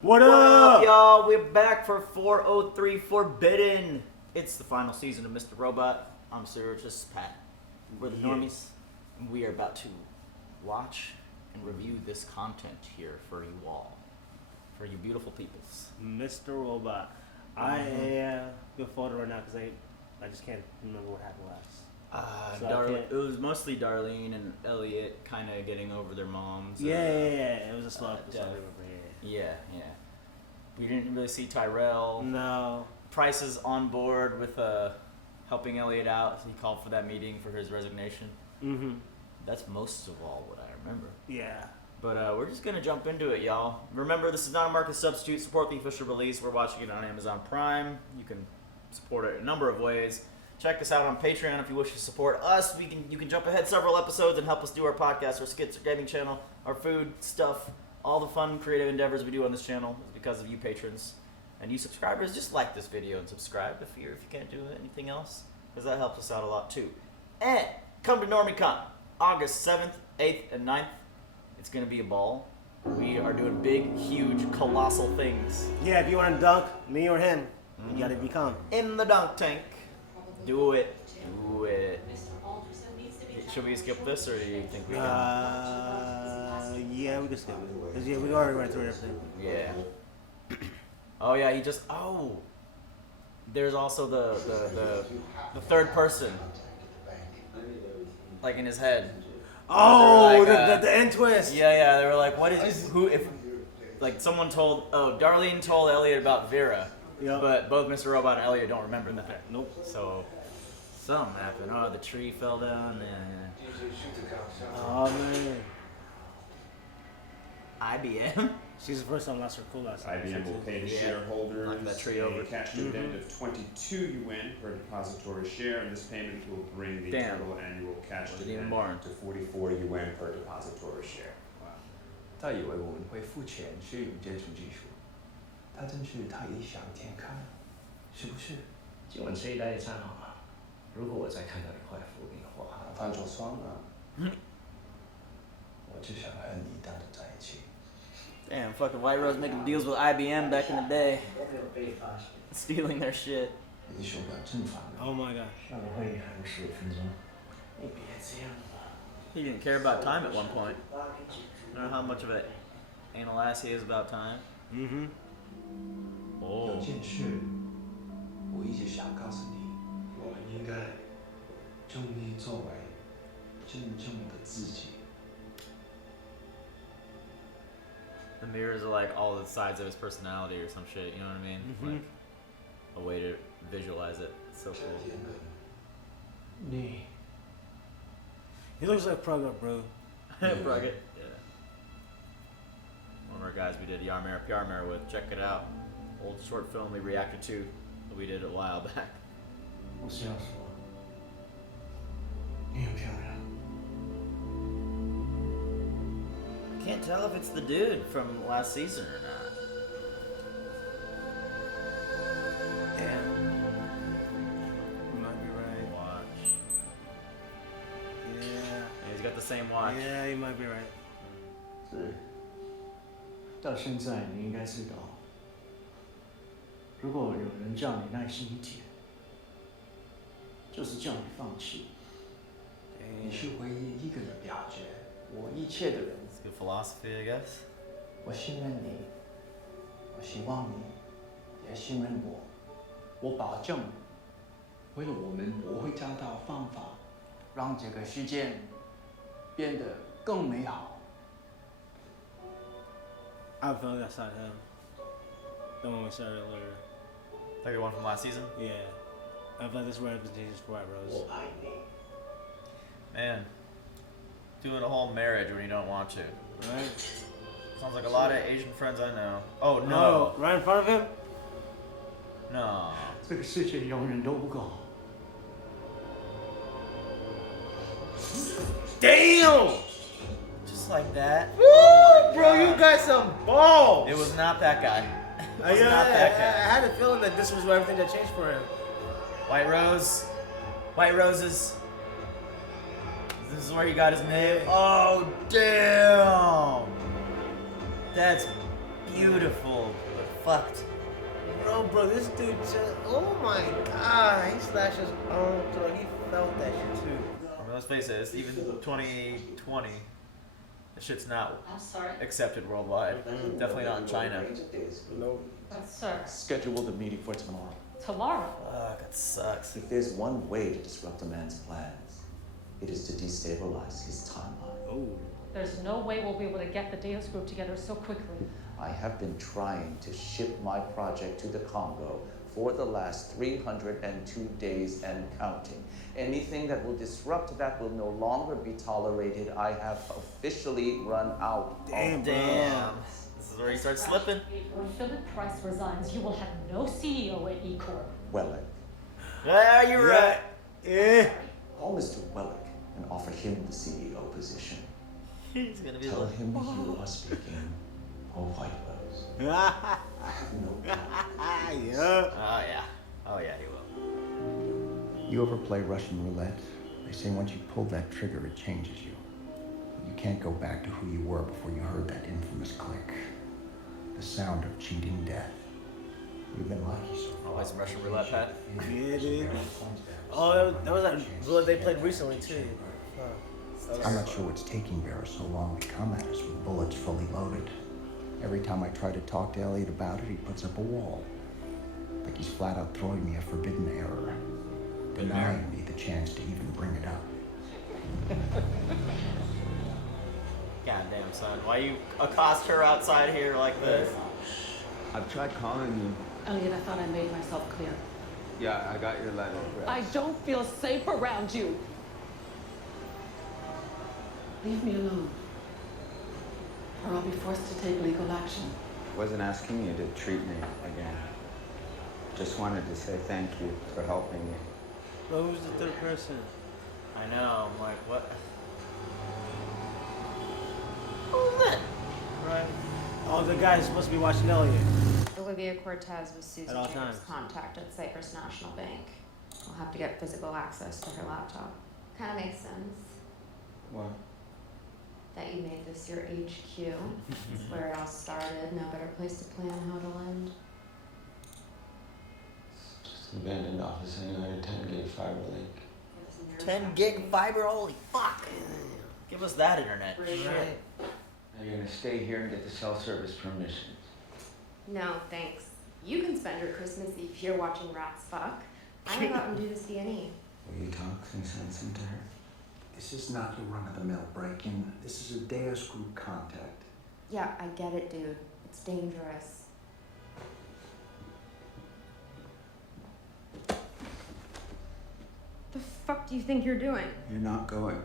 What up, y'all? We're back for 403 Forbidden. It's the final season of Mr. Robot. I'm Syracuse Pat. We're the Normies, and we are about to watch and review this content here for you all, for you beautiful peoples. Mr. Robot. I feel photo right now because I just can't remember what happened last. It was mostly Darlene and Elliot kind of getting over their moms. Yeah. It was a slow episode. Yeah. We didn't really see Tyrell. No. Price is on board with helping Elliot out. He called for that meeting for his resignation. Mm-hmm. That's most of all what I remember. Yeah. But we're just going to jump into it, y'all. Remember, this is not a market substitute. Support the official release. We're watching it on Amazon Prime. You can support it a number of ways. Check us out on Patreon if you wish to support us. You can jump ahead several episodes and help us do our podcast, our skits, our gaming channel, our food stuff. All the fun, creative endeavors we do on this channel is because of you patrons. And you subscribers, just like this video and subscribe if you can't do anything else, because that helps us out a lot too. And come to Normie Con, August 7th, 8th, and 9th. It's going to be a ball. We are doing big, huge, colossal things. Yeah, if you want to dunk, me or him, you got to be calm. In the dunk tank. Do it. Should we skip this, or do you think we can? Yeah, we can skip it. Because, we already went through everything. Yeah. Oh, yeah, there's also the third person. Like in his head. Oh, like, the end twist. Yeah, they were like, what is, someone told, Darlene told Elliot about Vera. Yep. But both Mr. Robot and Elliot don't remember that. Okay. Nope. So, something happened. Oh, the tree fell down. Oh, man. IBM? She's the first time last her cool last time. IBM will pay the shareholders that tree over. a cash dividend of 22 yuan per depository share, and this payment will bring the total annual cash dividend to 44 yuan per depository share. Wow. 他以为我们会付钱去用这种技术，他真是太异想天开了，是不是？今晚吃一大餐好吗？如果我再看到你坏福音的话，饭做酸了。我只想和你单独在一起。 Damn, fucking White Rose making deals with IBM back in the day. Stealing their shit. Oh my gosh. He didn't care about time at one point. I don't know how much of an anal ass he is about time. Mm-hmm. 有件事，我一直想告诉你，我们应该尽力作为真正的自己。 The mirrors are like all the sides of his personality or some shit, you know what I mean? Mm-hmm. Like a way to visualize it. It's so cool. He looks like Prugger, bro. Brugget. Yeah. One of our guys we did Yarmare with. Check it out. Old short film we reacted to that we did a while back. 我是要说，你很漂亮。 Can't tell if it's the dude from last season or not. Damn. You might be right. Watch. Yeah. He's got the same watch. Yeah, you might be right. 是，到现在你应该知道，如果有人叫你耐心一点，就是叫你放弃。你是唯一一个能了解我一切的人。 It's good philosophy, I guess. 我信任你，我希望你也信任我。我保证，为了我们，我会找到方法，让这个世界变得更美好。 I feel like that's not him. The one we said earlier. Like the one from last season? Yeah. I feel like this representations for White Rose. 我爱你。 Man, doing a whole marriage when you don't want to. Right? Sounds like a lot of Asian friends I know. Oh no! Oh, right in front of him? No. 这个世界永远都不够。 Damn! Just like that. Woo! Bro, you got some balls! It was not that guy. It was Yeah, not that I guy. had a feeling that this was everything that changed for him. White Rose. White Roses. This is where he got his name. Oh, damn. That's beautiful, but fucked. Bro, this dude just, oh my god, he slashed his own throat. He felt that shit too. I mean, let's face it, it's even 2020. The shit's not I'm sorry. accepted worldwide. Definitely not in China. No. Sir. Schedule the meeting for tomorrow. Tomorrow. Fuck, that sucks. If there's one way to disrupt a man's plans, it is to destabilize his timeline. Oh. There's no way we'll be able to get the Deus group together so quickly. I have been trying to ship my project to the Congo for the last 302 days and counting. Anything that will disrupt that will no longer be tolerated. I have officially run out. Damn, bro. Damn. This is where you start slipping. When Philip Price resigns, you will have no CEO at E-corp. Wellick. Yeah, you're right. Yeah. Call Mr. Wellick and offer him the CEO position. He's gonna be Tell like, him you are speaking for White Rose. Yeah. I have no doubt. oh yeah. Oh yeah, he will. You ever play Russian roulette? They say once you pull that trigger, it changes you. You can't go back to who you were before you heard that infamous click. The sound of cheating death. You've been lucky so far. Always Russian roulette, Pat. Yeah, dude. Oh, that was that roulette they played recently too. I'm not sure what's taking Vera so long to come at us with bullets fully loaded. Every time I try to talk to Elliot about it, he puts up a wall. Like he's flat out throwing me a forbidden error. Denying me the chance to even bring it up. Goddamn son, why you accost her outside here like this? I've tried calling you. Elliot, I thought I made myself clear. Yeah, I got your letter. I don't feel safe around you. Leave me alone, or I'll be forced to take legal action. Wasn't asking you to treat me again. Just wanted to say thank you for helping me. Bro, who's the third person? I know, I'm like, what? Who's that? Right. Oh, the guy who's supposed to be watching Elliot. Olivia Cortez was Susan At all Jacobs' times. contact at Cyprus National Bank. We'll have to get physical access to her laptop. Kind of makes sense What? that you made this your HQ. It's where it all started. No better place to plan how it'll end. Just an abandoned office anyway, a 10 gig fiber link. 10 gig fiber, holy fuck! Give us that internet. Right. Now you're gonna stay here and get the cell service permissions. No, thanks. You can spend your Christmas Eve here watching rats fuck. I'm gonna go out and do this D&E. Will you talk some sense into her? This is not your run-of-the-mill break-in. This is a Deus Group contact. Yeah, I get it, dude. It's dangerous. The fuck do you think you're doing? You're not going.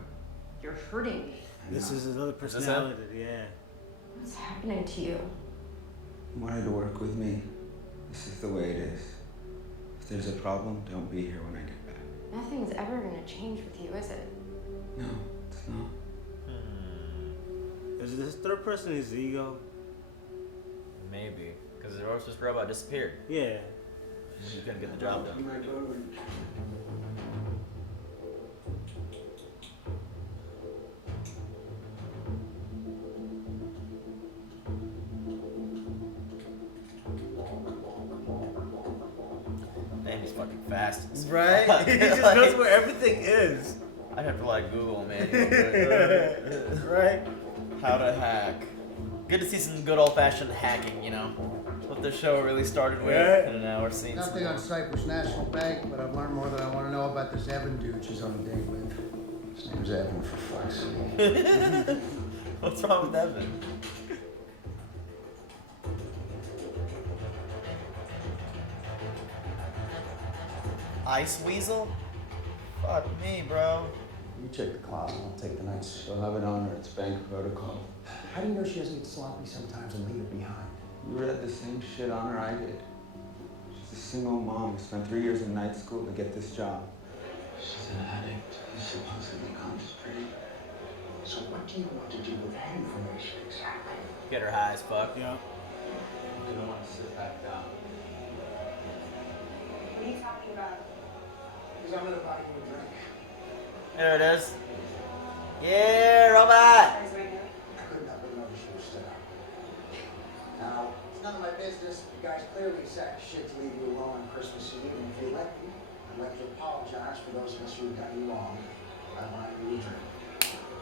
You're hurting me. This is another this personality, yeah. What's happening to you? You wanted to work with me. This is the way it is. If there's a problem, don't be here when I get back. Nothing's ever gonna change with you, is it? No, it's not. Is this third person his ego? Maybe. Because the Orpheus robot disappeared. Yeah. He's gonna get the job done. Damn, he's fucking fast. Right? He just knows where everything is. I'd have to like Google, man. Right? How to hack. Good to see some good old-fashioned hacking, you know. That's what this show really started with. Right. And now we're seeing some Nothing on Cyprus National Bank, but I've learned more than I want to know about this Evan dude she's on a date with. His name's Evan, for fuck's sake. What's wrong with Evan? Ice Weasel? Fuck me, bro. You check the closet, I'll take the night shift. She'll have it on her. It's bank protocol. How do you know she doesn't get sloppy sometimes and leave it behind? You read the same shit on her I did. She's a single mom who spent 3 years in night school to get this job. She's an addict who's supposedly constipated. So what do you want to do with that information exactly? Get her high as fuck. Yeah. You don't want to sit back down. What are you talking about? Because I'm gonna buy you a drink. There it is. Yeah, robot! I couldn't help but notice you stood up. Now, Listen, you guys clearly sack shit to leave you alone on Christmas Eve, and if you let me, I'd like to apologize for those of us who have gotten you wrong. I want you to drink.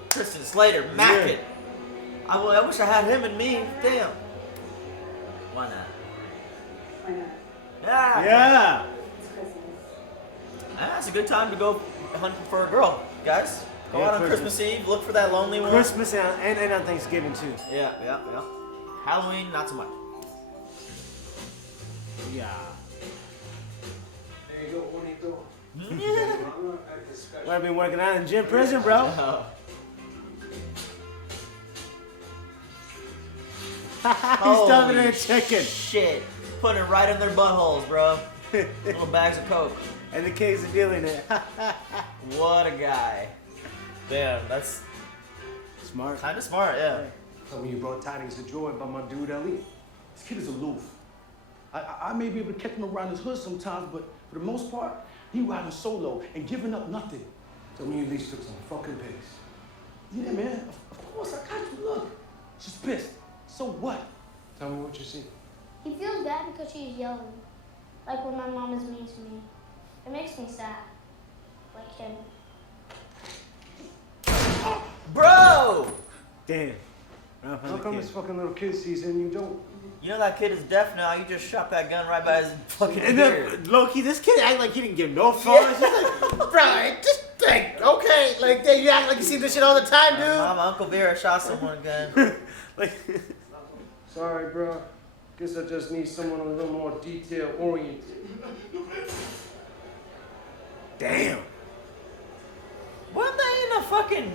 Christian Slater, Mackin. I wish I had him and me. Damn. Why not? Why not? Yeah. Yeah. It's Christmas. That's a good time to go hunting for a girl, guys. Go Yeah, out on Christmas Eve, look for that lonely one. Christmas and on Thanksgiving too. Yeah. Halloween, not so much. Yeah. There you go, Juanito. Well, I've been working out in gym prison, bro. He's stuffing in a chicken. Shit. Putting it right in their buttholes, bro. Little bags of Coke. And the kids are dealing it. What a guy. Damn, that's smart. Kind of smart, yeah. Tell me you brought tidings of joy about my dude Elliot. This kid is aloof. I may be able to catch him around his hood sometimes, but for the most part, he riding solo and giving up nothing. Tell me you at least took some fucking pics. Yeah, man. Of course, I got you. Look. She's pissed. So what? Tell me what you see. He feels bad because she's yelling. Like when my mom is mean to me. It makes me sad. Like him. Bro! Damn. How come this fucking little kid sees and you don't? You know that kid is deaf now. You just shot that gun right by his fucking ear. Low-key, this kid act like he didn't give no fucks. He's like, bro, just think, okay. Like, you act like you see this shit all the time, dude. Mama, Uncle Vera shot someone again. Sorry, bro. Guess I just need someone a little more detail-oriented. Damn. Wasn't that in a fucking,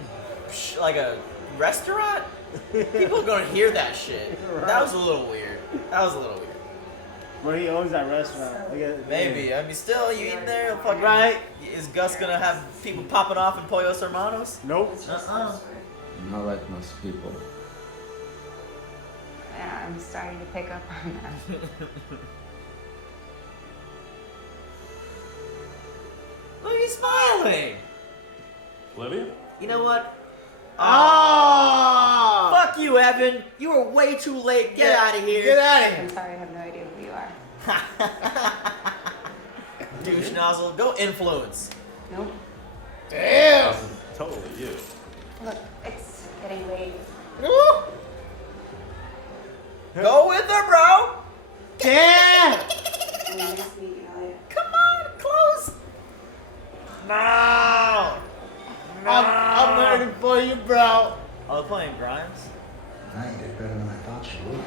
like a restaurant? People are gonna hear that shit. That was a little weird. Bro, he owns that restaurant. Maybe. I mean, still, you eating there? Fucking, right. Is Gus gonna have people popping off in Pollos Hermanos? Nope. Not like most people. Yeah, I'm starting to pick up on that. Look, he's smiling. Olivia? You know what? Oh! Fuck you, Evan. You were way too late. Get out of here. Get out of here. I'm sorry, I have no idea who you are. Douche nozzle. Go influence. Nope. Damn. Totally you. Look, it's getting late. Go with her, bro. Damn. Nice meeting you, Elliot. Come on, close. No. I'm ready for you, bro. Oh, they're playing Grimes? I did better than I thought you would.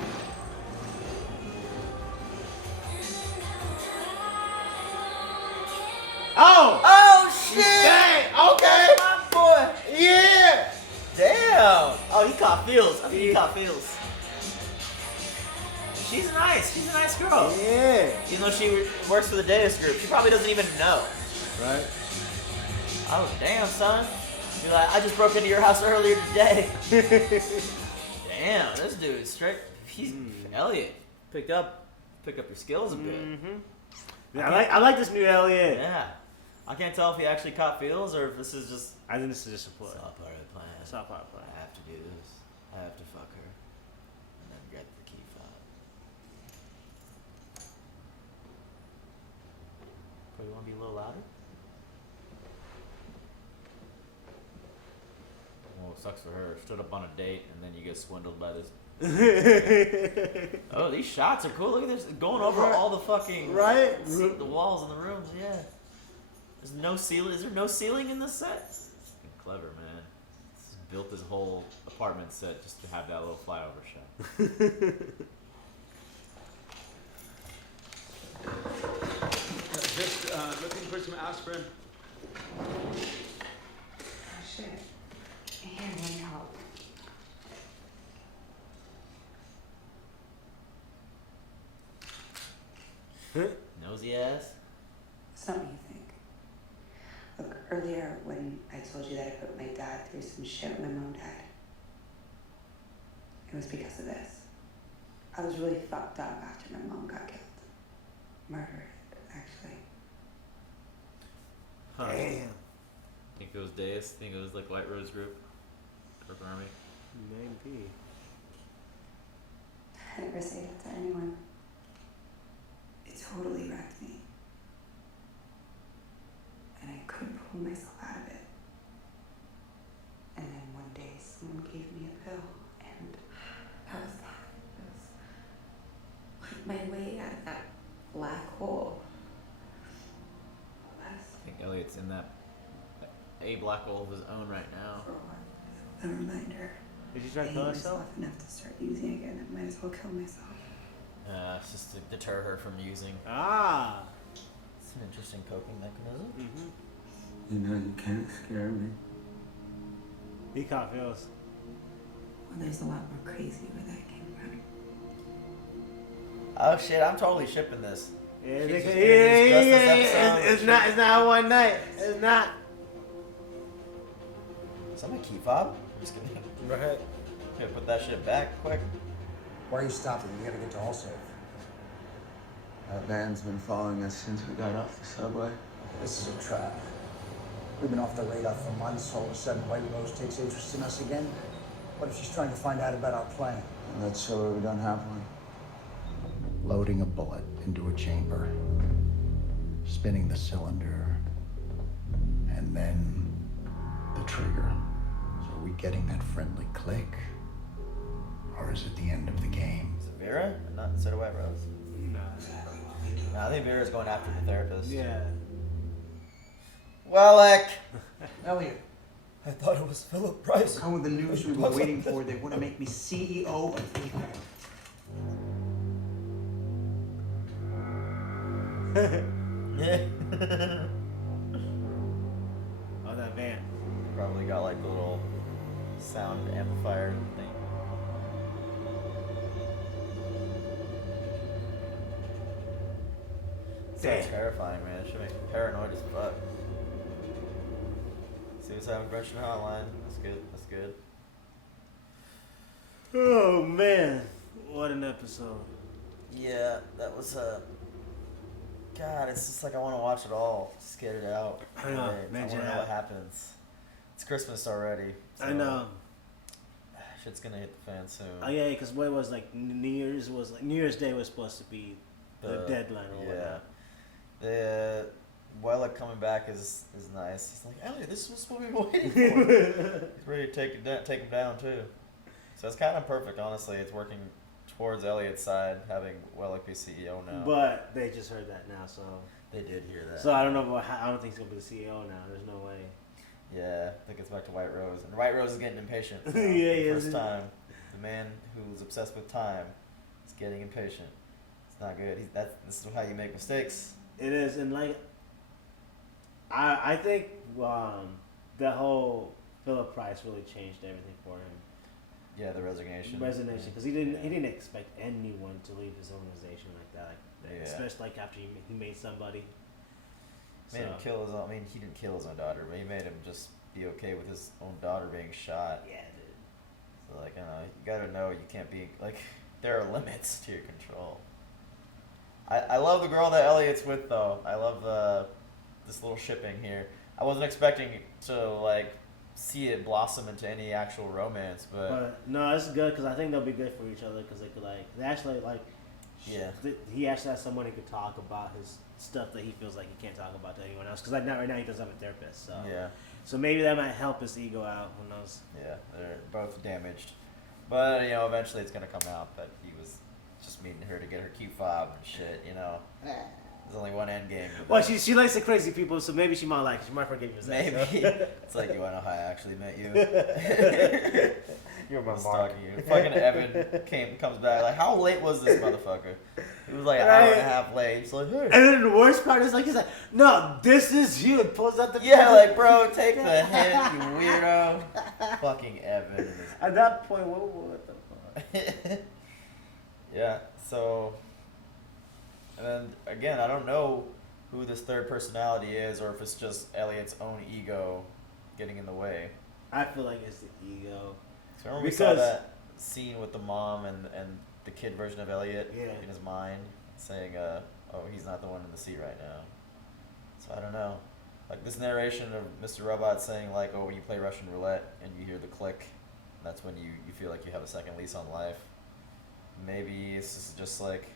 Oh shit! Dang, okay. That's my boy. Yeah. Damn. Oh, he caught feels. I think he caught feels. She's nice. She's a nice girl. Yeah. Even though she works for the Deus group, she probably doesn't even know. Right. Oh, damn, son. You're like, I just broke into your house earlier today. Damn, this dude is straight. He's Elliot. Pick up your skills a bit. Yeah, I like this new Elliot. Yeah. I can't tell if he actually caught feels or if this is just. I think this is just a play. It's all part of the plan. It's all part of the plan. I have to do this. I have to fuck her. And then get the key fob. But you want to be a little louder? Well, it sucks for her. Stood up on a date and then you get swindled by this. Oh, these shots are cool. Look at this. Going over all the fucking. Right? The walls in the rooms, yeah. There's no ceiling. Is there no ceiling in this set? Fucking clever, man. He's built his whole apartment set just to have that little flyover shot. Just looking for some aspirin. Oh, shit. Here, let me help. Nosy ass. It's not what you think. Look, earlier when I told you that I put my dad through some shit when my mom died, it was because of this. I was really fucked up after my mom got killed. Murdered, actually. Huh. Damn. Think it was Deus? Think it was like White Rose Group? Purple Army? Maybe. I never say that to anyone. my way out of that black hole. I think Elliot's in a black hole of his own right now. A reminder. Did you try to I kill hate herself? myself enough to start using again. I might as well kill myself. It's just to deter her from using. Ah. It's an interesting coping mechanism. Mm-hmm. You know, you can't scare me. E-corp feels. Well, there's a lot more crazy where that came from. Oh shit! I'm totally shipping this. Yeah, She's they just could, gonna discuss this yeah. episode. It's not. It's not one night. It's not. Is that my key fob? Just kidding. Right. Here, put that shit back quick. Why are you stopping? You gotta get to Allsafe. That van's been following us since we got off the subway. This is a trap. We've been off the radar for months. All of a sudden, White Rose takes interest in us again. What if she's trying to find out about our plan? And let's show her we don't have one. Loading a bullet into a chamber, spinning the cylinder, and then the trigger. So are we getting that friendly click? Or is it the end of the game? Is it Vera? Not instead of White Rose? No, I think Vera's going after the therapist. Yeah. Well, Elliot. I thought it was Philip Price. Come with the news we've been waiting for. They want to make me CEO of E-corp. Yeah. Oh, that van. Probably got like the little sound amplifier thing. So Damn. terrifying, man. It should make me paranoid as fuck. See what's happening, Russian hotline. That's good. That's good. Oh man, what an episode. Yeah, that was God, it's just like I want to watch it all. Just get it out. I know, Right. man, I want to know yeah. what happens. It's Christmas already. So I know. Shit's gonna hit the fan soon. Oh yeah, because what was like New Year's Day was supposed to be the deadline or whatnot. The Wellick coming back is nice. He's like, Elliot, this was what we've been waiting for. He's ready to take him down too. So it's kind of perfect, honestly. It's working towards Elliot's side, having Wellick be CEO now. But they just heard that now, so They did hear that. So I don't know about I don't think he's gonna be the CEO now. There's no way. Yeah, I think it's back to White Rose, and White Rose is getting impatient. So Yeah, for he the is. first time, the man who's obsessed with time is getting impatient. It's not good. This is how you make mistakes. It is, and like I think the whole Philip Price really changed everything for him. Yeah, the resignation. Because he didn't expect anyone to leave his organization like that. Yeah. Especially like after he made somebody. Made him kill his own. I mean, he didn't kill his own daughter, but he made him just be okay with his own daughter being shot. Yeah, dude. So like, you gotta know you can't be like. There are limits to your control. I love the girl that Elliot's with though. I love this little shipping here. I wasn't expecting to like see it blossom into any actual romance, but no, it's good because I think they'll be good for each other because they could they actually yeah. He actually has someone he could talk about his stuff that he feels like he can't talk about to anyone else because right now he doesn't have a therapist. So yeah. So maybe that might help his ego out. Who knows? Yeah, they're both damaged, but eventually it's gonna come out that he was just meeting her to get her Q fob and shit. There's only one end game. Well, she likes the crazy people, so maybe she might like it. She might forgive you. Maybe. It's like, you wanna know how I actually met you? You're my stalking you. Fucking Evan comes back like, how late was this motherfucker? He was like an hour and a half late. He's like, hey. And then the worst part is he's like, no, this is you. And pulls out the like, bro, take the hit, you weirdo. Fucking Evan. At that point, what the fuck? Yeah. So, and then again, I don't know who this third personality is, or if it's just Elliot's own ego getting in the way. I feel like it's the ego. So remember we saw that scene with the mom and the kid version of Elliot in his mind saying, oh, he's not the one in the seat right now. So I don't know. Like this narration of Mr. Robot saying like, oh, when you play Russian roulette and you hear the click, that's when you feel like you have a second lease on life. Maybe this is just like,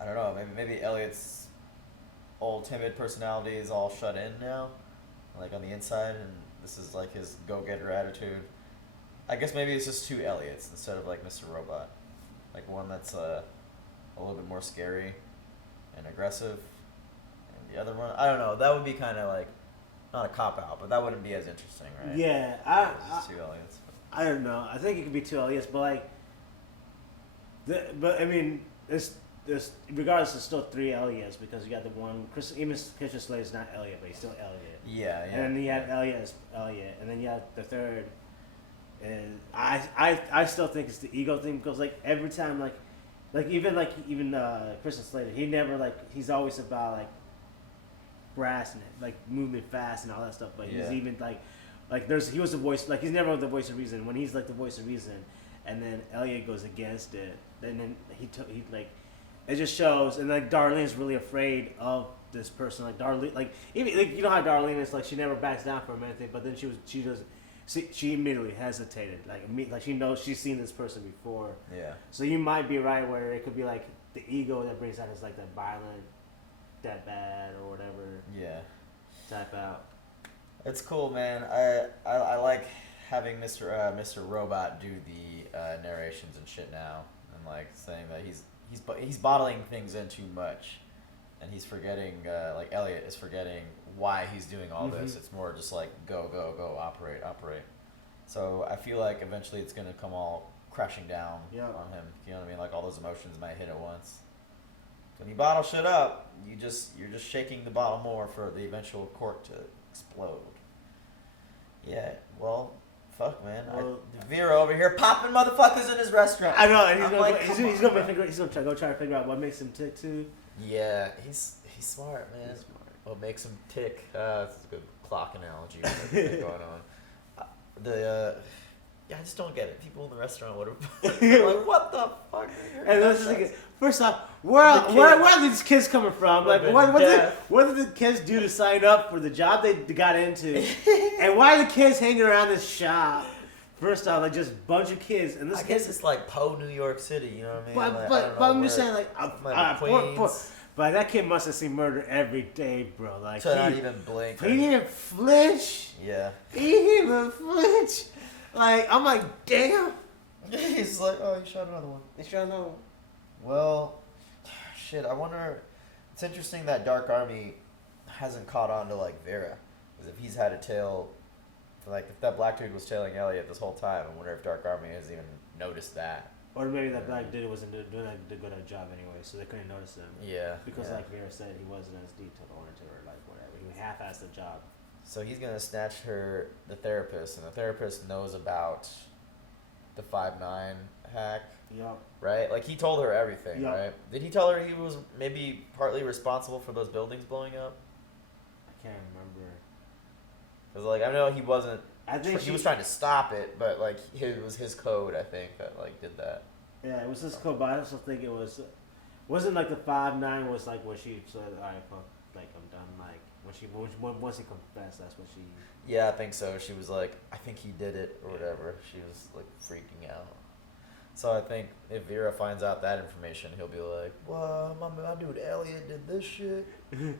I don't know, maybe Elliot's old timid personality is all shut in now, like on the inside, and this is like his go-getter attitude. I guess maybe it's just two Elliots instead of like Mr. Robot. Like one that's a little bit more scary and aggressive. And the other one, I don't know. That would be kind of like not a cop out, but that wouldn't be as interesting, right? Yeah, Two Elliots. I don't know. I think it could be 2 Elliots, but like, but I mean, there's regardless, it's still 3 Elliots because you got the one. Even Christian Slade's not Elliot, but he's still Elliot. Yeah. And then you have Elliot as Elliot, and then you have the third. And I still think it's the ego thing because like every time even Christian Slater, he never he's always about like brass and like moving fast and all that stuff. But he's even he was the voice, like he's never the voice of reason. When he's like the voice of reason, and then Elliot goes against it, and then he it just shows. And like Darlene's really afraid of this person. Like Darlene, like even like you know how Darlene is, like she never backs down from anything, but then she immediately hesitated. Like she knows she's seen this person before. Yeah. So you might be right where it could be like the ego that brings out is like that violent, that bad or whatever. Yeah. Type out. It's cool, man. I like having Mr. Robot do the narrations and shit now, and like saying that he's bottling things in too much, and he's forgetting like Elliot is forgetting why he's doing all this. It's more just like go, operate. So I feel like eventually it's gonna come all crashing down on him. You know what I mean? Like all those emotions might hit at once. When you bottle shit up, you're just shaking the bottle more for the eventual cork to explode. Yeah, well, fuck, man. Vera over here popping motherfuckers in his restaurant. I know, and he's gonna try to figure out what makes him tick too. Yeah, he's smart, man. He's smart. What makes him tick? That's a good clock analogy going on. I just don't get it. People in the restaurant would have like, what the fuck? And this is like, first off, where are these kids coming from? Like, what did the kids do to sign up for the job they got into? And why are the kids hanging around this shop? First off, like just a bunch of kids, and this I guess it's like Poe, New York City. You know what I mean? But I'm just saying, like, but that kid must have seen murder every day, bro. Like to not even blink. He didn't flinch. Yeah. He didn't even flinch. Like I'm like, damn. He's like, oh, he shot another one. He shot another one. Well, shit. I wonder. It's interesting that Dark Army hasn't caught on to like Vera, because if he's had a tail, like if that black dude was tailing Elliot this whole time, I wonder if Dark Army has even noticed that. Or maybe that black dude wasn't doing a good job anyway, so they couldn't notice him. Yeah. Because like Vera said, he wasn't as detail oriented or like whatever. He half-assed the job. So he's gonna snatch her, the therapist, and the therapist knows about the 5'9" hack. Yup. Right? Like he told her everything, yep. Right? Did he tell her he was maybe partly responsible for those buildings blowing up? I can't remember. Cause like I know he wasn't. I think he was trying to stop it, but like it was his code, I think, that like did that. Yeah, it was his code, but I also think it wasn't like the 5'9" was like when she said, "All right, fuck, like I'm done." Like once he confessed, that's when she. Yeah, I think so. She was like, I think he did it or whatever. She was like freaking out. So I think if Vera finds out that information, he'll be like, "Whoa, my dude Elliot did this shit.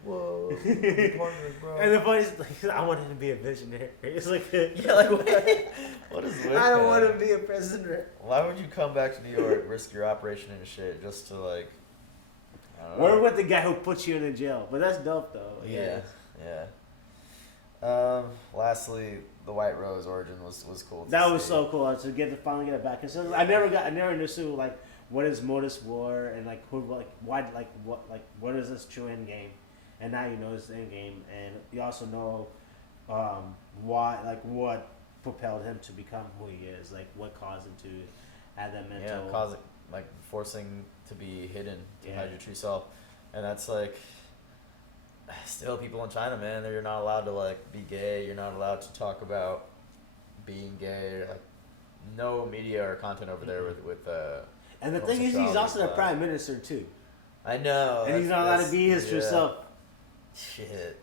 Whoa, partners, bro." And the funniest thing, I wanted to be a visionary. It's like, yeah, like what is with I don't that? want to be a prisoner. Why would you come back to New York, risk your operation and shit, just to like? I don't know. Work with the guy who puts you in the jail, but that's dope though. Yeah. Lastly, the White Rose origin was cool. That was so cool to finally get it back. Cause I never understood like what his motives were and like who like why like what is this true end game, and now you know it's end game, and you also know why like what propelled him to become who he is, like what caused him to have that mental like forcing to be hidden, to hide your true self, and that's like. Still, people in China, man, you're not allowed to like be gay. You're not allowed to talk about being gay. Like, no media or content over there with. And the thing is, he's also the prime minister too. I know. And he's not allowed to be his true self. Shit.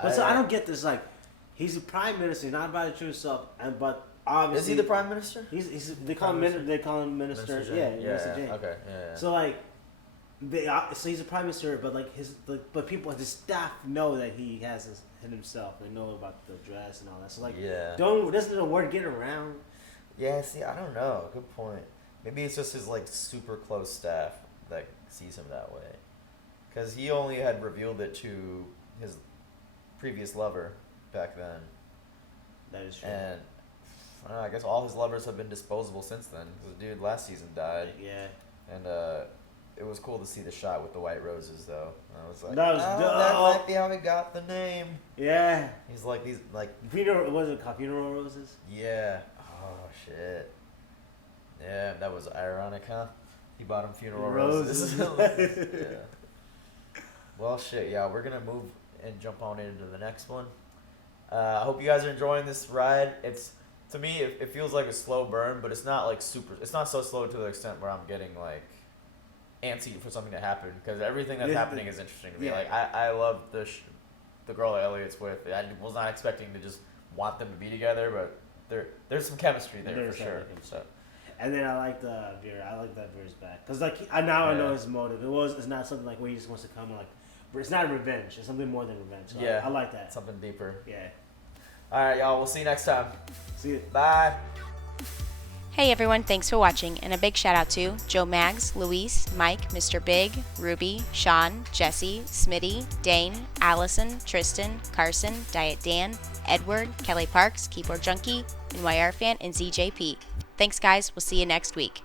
But I don't get this. Like, he's the prime minister. He's not about his true self, but obviously. Is he the prime minister? They call him minister. Yeah, Minister Jane. Okay. Yeah. So like. So he's a prime minister, but like but people, his staff know that he has him himself. They know about the dress and all that. So like, doesn't the word get around? Yeah, see, I don't know. Good point. Maybe it's just his like super close staff that sees him that way. Because he only had revealed it to his previous lover back then. That is true. And I don't know, I guess all his lovers have been disposable since then. Because the dude last season died. Yeah. And it was cool to see the shot with the white roses, though. And I was like, that was that might be how he got the name. Yeah. He's like these like funeral. Was it called funeral roses? Yeah. Oh shit. Yeah, that was ironic, huh? He bought him funeral roses. Yeah. Well, shit, yeah. We're gonna move and jump on into the next one. I hope you guys are enjoying this ride. It's to me, it feels like a slow burn, but it's not like super. It's not so slow to the extent where I'm getting like antsy for something to happen, because everything that's happening is interesting to me. Like I love the girl that Elliot's with. I was not expecting to just want them to be together, but there's some chemistry there for sure. So. And then I like the Vera. I like that Vera's back, because like I know his motive. It's not something like where he just wants to come and like. It's not revenge. It's something more than revenge. So I like that. Something deeper. Yeah. All right, y'all. We'll see you next time. See you. Bye. Hey everyone, thanks for watching, and a big shout out to Joe Mags, Luis, Mike, Mr. Big, Ruby, Sean, Jesse, Smitty, Dane, Allison, Tristan, Carson, Diet Dan, Edward, Kelly Parks, Keyboard Junkie, NYR Fan, and ZJP. Thanks guys, we'll see you next week.